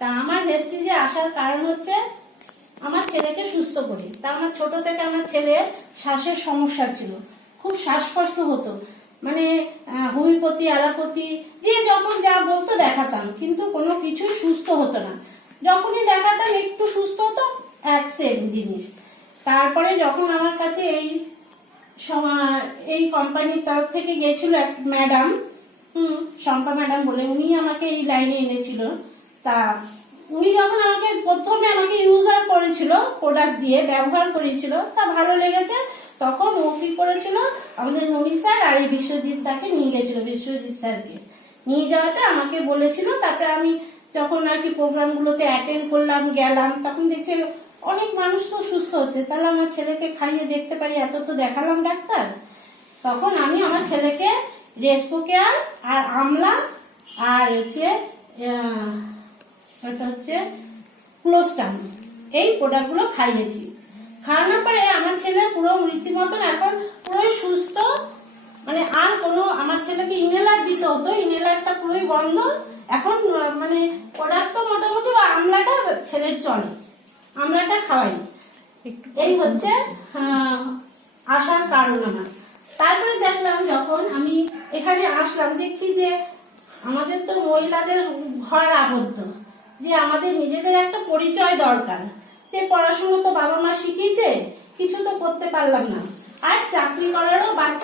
তা আমার ভেস্টিজে আসার কারণ হচ্ছে আমার ছেলেকে সুস্থ করি। তা আমার ছোট থেকে আমার ছেলে শ্বাসের সমস্যা ছিল, খুব শ্বাসকষ্ট হতো, মানে হোমিওপ্যাথি অ্যালোপ্যাথি যে যখন যা বলতো দেখাতাম, কিন্তু কোনো কিছুই সুস্থ হতো না। যখনই দেখাতাম একটু সুস্থ হতো, এক সেম জিনিস। তারপরে যখন আমার কাছে এই কোম্পানির তরফ থেকে গিয়েছিল এক ম্যাডাম, শম্পা ম্যাডাম বলে, উনি আমাকে এই লাইনে এনেছিল। তা উনি যখন আমাকে প্রথমে আমাকে ইউজার করেছিল, প্রোডাক্ট দিয়ে ব্যবহার করেছিল, তা ভালো লেগেছে। তখন ও কি করেছিল, আমাদের নবী স্যার আর এই বিশ্বজিৎ তাকে নিয়ে গেছিল, বিশ্বজিৎ স্যারকে নিয়ে যাওয়াতে আমাকে বলেছিল। তারপরে আমি যখন আর কি প্রোগ্রামগুলোতে অ্যাটেন্ড করলাম, গেলাম, তখন দেখছি অনেক মানুষ তো সুস্থ হচ্ছে, তাহলে আমার ছেলেকে খাইয়ে দেখতে পারি, এত তো দেখালাম ডাক্তার। তখন আমি আমার ছেলেকে রেসপো কেয়ার আর আমলা আর হচ্ছে ক্লোস্টাম, এই প্রোডাক্টগুলো খাইয়েছি। খাওয়ানোর পরে আমার ছেলে পুরো রীতিমতন এখন পুরোই সুস্থ। মানে আর কোনো, আমার ছেলেকে ইনহেলার দিতে হতো, ইনহেলারটা পুরোই বন্ধ এখন। মানে প্রোডাক্টটা মোটামুটি আমলাটা ছেলের চলে, আমলাটা খাওয়াই। এই হচ্ছে আসার কারণ আমার। তারপরে দেখলাম যখন আমি এখানে আসলাম, দেখছি যে আমাদের তো মহিলাদের ঘর আবদ্ধ, যে আমাদের নিজেদের একটা পরিচয় দরকার। যে পড়াশোনা তো বাবা মা শিখিয়েছে, কিছু তো করতে পারলাম না, আর চাকরি করারও